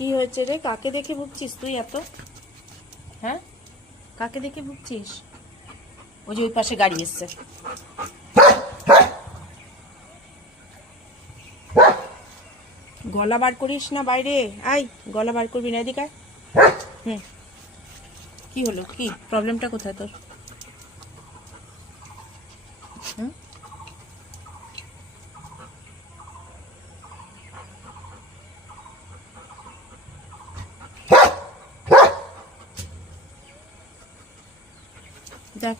কি হয়েছে রে? কাকে দেখে ভুগছিস তুই এত? হ্যাঁ, কাকে দেখে ভুগছিস? ওই যে ওই পাশে গাড়ি এসছে। গলা বার করিস না বাইরে, আয় গলা বার করবি না, এদিকে আয়। হুম, কি হলো? কি প্রবলেমটা কোথায় তোর? হুম, দেখ